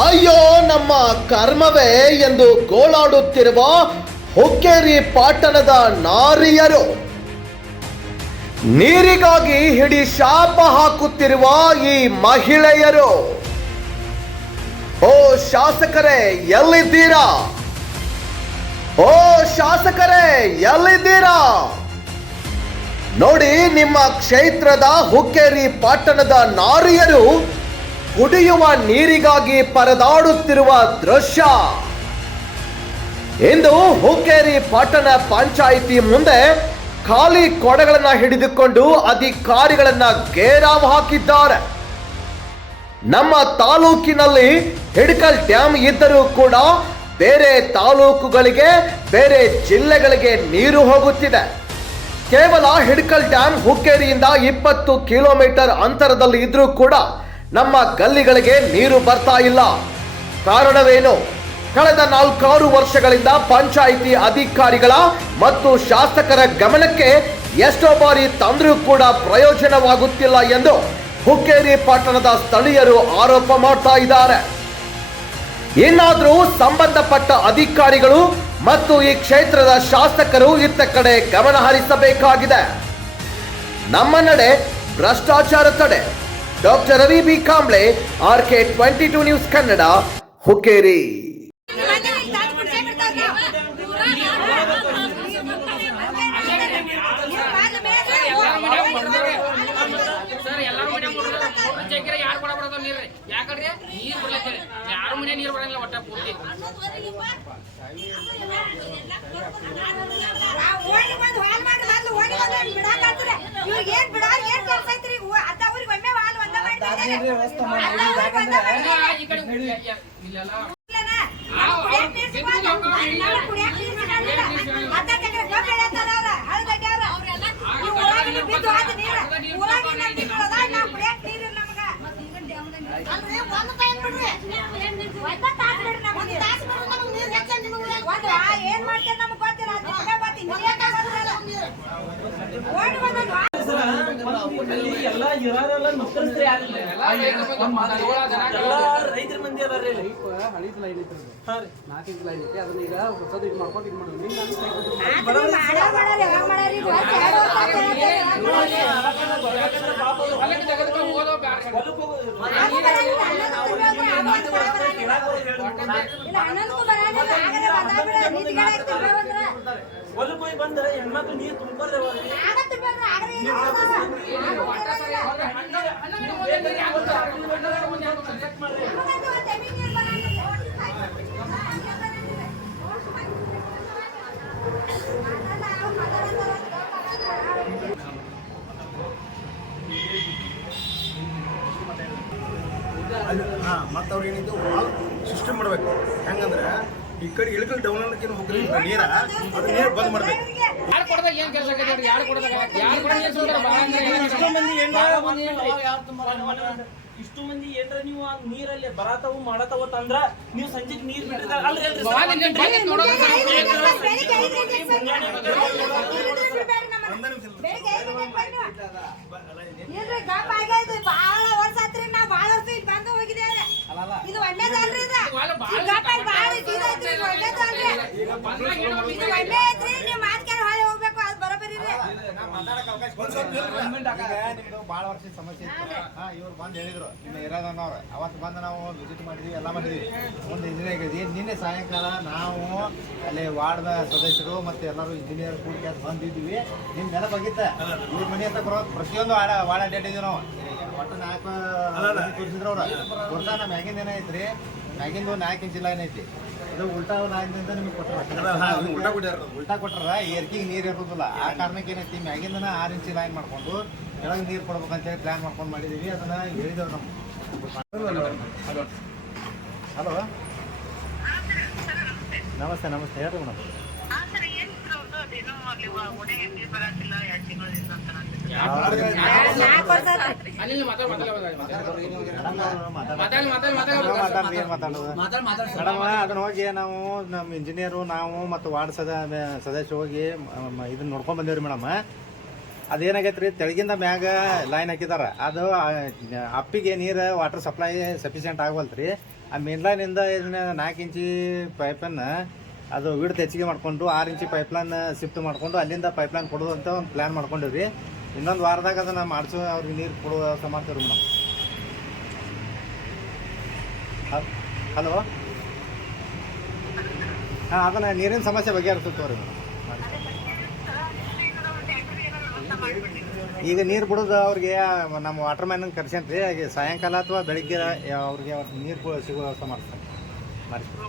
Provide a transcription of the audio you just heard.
ಅಯ್ಯೋ, ನಮ್ಮ ಕರ್ಮವೇ ಎಂದು ಗೋಳಾಡುತ್ತಿರುವ ಹುಕ್ಕೇರಿ ಪಾಟಣದ ನಾರಿಯರು. ನೀರಿಗಾಗಿ ಹಿಡಿ ಶಾಪ ಹಾಕುತ್ತಿರುವ ಈ ಮಹಿಳೆಯರು. ಓ ಶಾಸಕರೇ, ಎಲ್ಲಿದ್ದೀರಾ? ಓ ಶಾಸಕರೇ, ಎಲ್ಲಿದ್ದೀರಾ? ನೋಡಿ, ನಿಮ್ಮ ಕ್ಷೇತ್ರದ ಹುಕ್ಕೇರಿ ಪಟ್ಟಣದ ನಾರಿಯರು ಕುಡಿಯುವ ನೀರಿಗಾಗಿ ಪರದಾಡುತ್ತಿರುವ ದೃಶ್ಯ. ಇಂದು ಹುಕ್ಕೇರಿ ಪಟ್ಟಣ ಪಂಚಾಯಿತಿ ಮುಂದೆ ಖಾಲಿ ಕೊಡಗಳನ್ನ ಹಿಡಿದುಕೊಂಡು ಅಧಿಕಾರಿಗಳನ್ನ ಗೇರಾವ್ ಹಾಕಿದ್ದಾರೆ. ನಮ್ಮ ತಾಲೂಕಿನಲ್ಲಿ ಹಿಡಕಲ್ ಡ್ಯಾಮ್ ಇದ್ದರೂ ಕೂಡ ಬೇರೆ ತಾಲೂಕುಗಳಿಗೆ, ಬೇರೆ ಜಿಲ್ಲೆಗಳಿಗೆ ನೀರು ಹೋಗುತ್ತಿದೆ. ಕೇವಲ ಹಿಡ್ಕಲ್ ಡ್ಯಾಮ್ ಹುಕ್ಕೇರಿಯಿಂದ ಇಪ್ಪತ್ತು ಕಿಲೋಮೀಟರ್ ಅಂತರದಲ್ಲಿ ಇದ್ರೂ ಕೂಡ ನಮ್ಮ ಗಲ್ಲಿಗಳಿಗೆ ನೀರು ಬರ್ತಾ ಇಲ್ಲ. ಕಾರಣವೇನು? ಕಳೆದ ನಾಲ್ಕಾರು ವರ್ಷಗಳಿಂದ ಪಂಚಾಯಿತಿ ಅಧಿಕಾರಿಗಳ ಮತ್ತು ಶಾಸಕರ ಗಮನಕ್ಕೆ ಎಷ್ಟೋ ಬಾರಿ ತಂದ್ರೂ ಕೂಡ ಪ್ರಯೋಜನವಾಗುತ್ತಿಲ್ಲ ಎಂದು ಹುಕ್ಕೇರಿ ಪಟ್ಟಣದ ಸ್ಥಳೀಯರು ಆರೋಪ ಮಾಡ್ತಾ ಇದ್ದಾರೆ. ಇನ್ನಾದರೂ ಸಂಬಂಧಪಟ್ಟ ಅಧಿಕಾರಿಗಳು ಮತ್ತು ಈ ಕ್ಷೇತ್ರದ ಶಾಸಕರು ಇತ್ತ ಕಡೆ ಗಮನ ಹರಿಸಬೇಕಾಗಿದೆ. ನಮ್ಮ ನಡೆ ಭ್ರಷ್ಟಾಚಾರ ತಡೆ. Doctor Ravi B Kamble R K twenty two news Kannada, Hukkeri sir ಎಲ್ಲಾರು ಮನೆ ಪಂಚಾಯತ್ಗೆ ಯಾರು ಕೊಡಬಾರ್ದು ನೀರ್ರಿ ಯಾಕಂದ್ರೆ ನೀರ್ ಬರ್ಲತ್ತೇಳಿ ಯಾರು ಮನೆ ನೀರ್ ಬರಂಗಿಲ್ಲ ಒಟ್ಟ ಪೂರ್ತಿ. ಓಡಿ ಬಂದು ಹಾಲ್ ಮಾಡಿ ಬಂದು ಓಡಿ ಬಂದು ಅಲ್ಲಿ ಬಿಡಾಕ್ ಆಗ್ತದೆ. ಇವ್ರಿಗೆ ಏನ್ ಬಿಡೋ ಏನ್ ಕೆಲ್ಸ ಐತ್ರಿ ಇವ್ ಅರ್ಧ ಊರಿಗೆ ಒಮ್ಮೆ ಹಾಲ್ ಒಂದ ಮಾಡ್ತಿದ್ದಾರೆ. ಅರ್ಧ ಊರಿಗೆ ಒಂದ ಮಾಡ್ತಿದ್ದಾರೆ. ಈ ಕಡೆ ಇಲ್ಲೆಲ್ಲ ಇಲ್ಲನ? ನಮ್ಗ್ ಕುಡ್ಯಾಕ್ ನೀರ್ ಸಿಗೋಲ್ಲ. ನಮ್ಗ್ ಕುಡ್ಯಾಕ್ ನೀರ್ ಸಿಗೋಲ್ಲ. ಅರ್ಧ ಎಕರೆ ಗೊಬ್ಬರ ಬೆಳ್ಯಾತಾರ ಅವ್ರ, ಹಳಗಡ್ಡೆ ಅವ್ರ. ಇವ್ ಊರಾಗಿನ ಬಿದ್ದು ಹೋದ ನೀರ. ಊರಾಗಿನ ಬಿದ್ದೋದ, ನಾವ್ ಕುಡ್ಯಾಕ್ ನೀರ್ ಇಲ್ಲ ನಮ್ಗ. ಅಲ್ರಿ, ಒಂದ್ time ಬಿಡ್ರಿ. ಒಂದ ತಾಸ್ ಬಿಡ್ರಿ ನಮ್ಗೆ. ಒಂದ್ ಆ ಏನ್ ಮಾಡ್ತೀರ ನಮ್ಗ್ ಗೊತ್ತಿಲ್ಲ. ಅದ್ ನಿಮ್ಗೆ ಗೊತ್ತಿಲ್ಲ. ನಿಮ್ಗೆ ಗೊತ್ತಿಲ್ಲ. ಓಡಿ ಬಂದದ್ದು ಆ- ಎಲ್ಲ ಇರೋರೆಲ್ಲ ರೈತರ ಮಂದಿ ಅದಾರ ಇಲ್ಲಿ ಹಳಿದ್ ಲೈನ್ ಐತಿ ಹಾ ರೀ. ನಾಲ್ಕು ಲೈನ್ ಐತಿ ಅದನ್ನ ಈಗ ಹೊಸದು ನೀರು ಬಂದ ಹೆಣ್ಮಕ್ಳು ನೀರು ಮಾತಾಡ್ತಾರೆ. ಅಲ್ಲಿ ಹಾಂ ಮತ್ತವ್ರು ಏನಿದ್ದು ಸಿಸ್ಟಮ್ ಮಾಡಬೇಕು ಹೆಂಗಂದ್ರೆ ಈ ಕಡೆ ಇಳಕಲ್ ಡೌನ್ ಹೋಗ್ರಿ? ನೀರ? ಅದು ನೀರು ಬಂದ್ ಮಾಡ್ಬೇಕು. ಯಾರು ಕೊಡದಾಗ ಏನ್ ಕೆಲಸ ಆಗೈತೆ ಯಾರು ಕೊಡದಾಗ ಯಾರು ಕೊಡದಾಗ ಏನ್ ಸುಂದರ ಬಾ ಅಂದ್ರೆ ಏನ್ ಇಷ್ಟು ಮಂದಿ ಏನ್ರ ಒಂದ್ ಏನ್ರಿ? ಇಷ್ಟು ಮಂದಿ ಏನ್ರ ನೀವು ನೀರಲ್ಲಿ ಬರತಾವು ಮಾಡತಾವ ತಂದ್ರ ನೀವು ಸಂಜೆಗ್ ನೀರ್ ಬಿಟ್ಟಿದ್ರ ಅಲ್ರಿ ಅಲ್ರಿ ಭಾಳ ವರ್ಷದ ಸಮಸ್ಯೆ ಇತ್ತು ಹಾಂ ಇವ್ರು ಬಂದು ಹೇಳಿದ್ರು ನಿಮ್ಮ ಇರೋದನ್ನವ್ರು ಅವತ್ತು ಬಂದು ನಾವು ವಿಸಿಟ್ ಮಾಡಿದ್ವಿ ಎಲ್ಲ ಮಾಡಿದ್ವಿ ಒಂದು ಇಂಜಿನಿಯರ್ ಆಗಿದ್ವಿ ನಿನ್ನೆ ಸಾಯಂಕಾಲ ನಾವು ಅಲ್ಲಿ. ವಾರ್ಡ್ದ ಸದಸ್ಯರು ಮತ್ತೆ ಎಲ್ಲರೂ ಇಂಜಿನಿಯರ್ ಕೂಡಿ ಬಂದಿದ್ವಿ ನಿಮ್ಮ ನೆನಪಾಗಿತ್ತ ಇವ್ರ ಮನೆ ಅಂತ ಬರೋ ಪ್ರತಿಯೊಂದು ವಾಡ ವಾಡ ಡೇಟ್ ನಾವು ಒಟ್ಟು ನಾಲ್ಕು ತೋರಿಸಿದ್ರು ಅವ್ರು. ವರ್ಷ ನಮ್ಮ ಮ್ಯಾಗಿಂದ ಏನೈತ್ರಿ ಮ್ಯಾಗಿಂದ ಒಂದು ನಾಲ್ಕು ಇಂಚ್ ಲೈನ್ ಐತಿ ಇದು ಉಲ್ಟಾ ಲೈನ್ದಿಂದ ನಿಮಗೆ ಕೊಟ್ಟರು ಉಲ್ಟಾ ಕೊಟ್ಟಾರ ಉಲ್ಟಾ ಕೊಟ್ಟರ ಏರ್ಕಿಗೆ ನೀರು ಇರೋದಿಲ್ಲ ಆ ಕಾರಣಕ್ಕೆ ಏನೈತಿ ಮ್ಯಾಗಿಂದನ ಆರು ಇಂಚ್ ಲೈನ್ ಮಾಡ್ಕೊಂಡು ಕೆಳಗೆ ನೀರು ಕೊಡ್ಬೇಕಂತೇಳಿ ಪ್ಲ್ಯಾನ್ ಮಾಡ್ಕೊಂಡು ಮಾಡಿದ್ದೀವಿ ಅದನ್ನ ಹೇಳಿದೆವು ನಮ್ಮ ಹಲೋ. ನಮಸ್ತೆ ನಮಸ್ತೆ. ಹೇಳ್ರಿ ಮೇಡಮ್. ನಾಲ್ಕು ಅದನ್ನ ಹೋಗಿ ನಾವು ನಮ್ಮ ಇಂಜಿನಿಯರು ನಾವು ಮತ್ತು ವಾರ್ಡ್ ಸದ ಸದಸ್ಯ ಹೋಗಿ ಇದನ್ನ ನೋಡ್ಕೊಂಡ್ ಬಂದೇವ್ರಿ ಮೇಡಮ್ ಅದೇನಾಗೈತ್ರಿ ತೆಳಗಿಂದ ಮ್ಯಾಗ ಲೈನ್ ಹಾಕಿದಾರ ಅದು ಅಪ್ಪಿಗೆ ನೀರು ವಾಟರ್ ಸಪ್ಲೈ ಸಫಿಷಿಯೆಂಟ್ ಆಗವಲ್ತ್ರಿ ಆ ಮೇನ್ ಲೈನಿಂದ ಇದನ್ನ ನಾಲ್ಕು ಇಂಚಿ ಪೈಪನ್ನು ಅದು ವಿಡ್ತ್ ಹೆಚ್ಚಿಗೆ ಮಾಡಿಕೊಂಡು ಆರು ಇಂಚಿ ಪೈಪ್ಲೈನ್ ಶಿಫ್ಟ್ ಮಾಡಿಕೊಂಡು ಅಲ್ಲಿಂದ ಪೈಪ್ಲೈನ್ ಕೊಡೋದು ಅಂತ ಒಂದು ಪ್ಲ್ಯಾನ್ ಮಾಡ್ಕೊಂಡಿವ್ರಿ ಇನ್ನೊಂದು ವಾರದಾಗ ಅದನ್ನು ಮಾಡಿಸೋ ಅವ್ರಿಗೆ ನೀರು ಕೊಡುವ ವ್ಯವಸ್ಥೆ ಮಾಡ್ತೀವಿ ಮೇಡಮ್. ಹಲೋ ಹಾಂ, ಅದನ್ನ ನೀರಿನ ಸಮಸ್ಯೆ ಬಗ್ಗೆ ರೀ ಮೇಡಮ್. ಈಗ ನೀರು ಬಿಡೋದು ಅವ್ರಿಗೆ, ನಮ್ಮ ವಾಟರ್ ಮ್ಯಾನ್ ಕರ್ಸೇನ್ರಿ ಹಾಗೆ ಸಾಯಂಕಾಲ ಅಥವಾ ಬೆಳಿಗ್ಗೆ ಅವ್ರಿಗೆ ನೀರು ಸಿಗೋ ವ್ಯವಸ್ಥೆ ಮಾಡ್ತಾರೆ ಮಾಡಿಸ್ತೀವಿ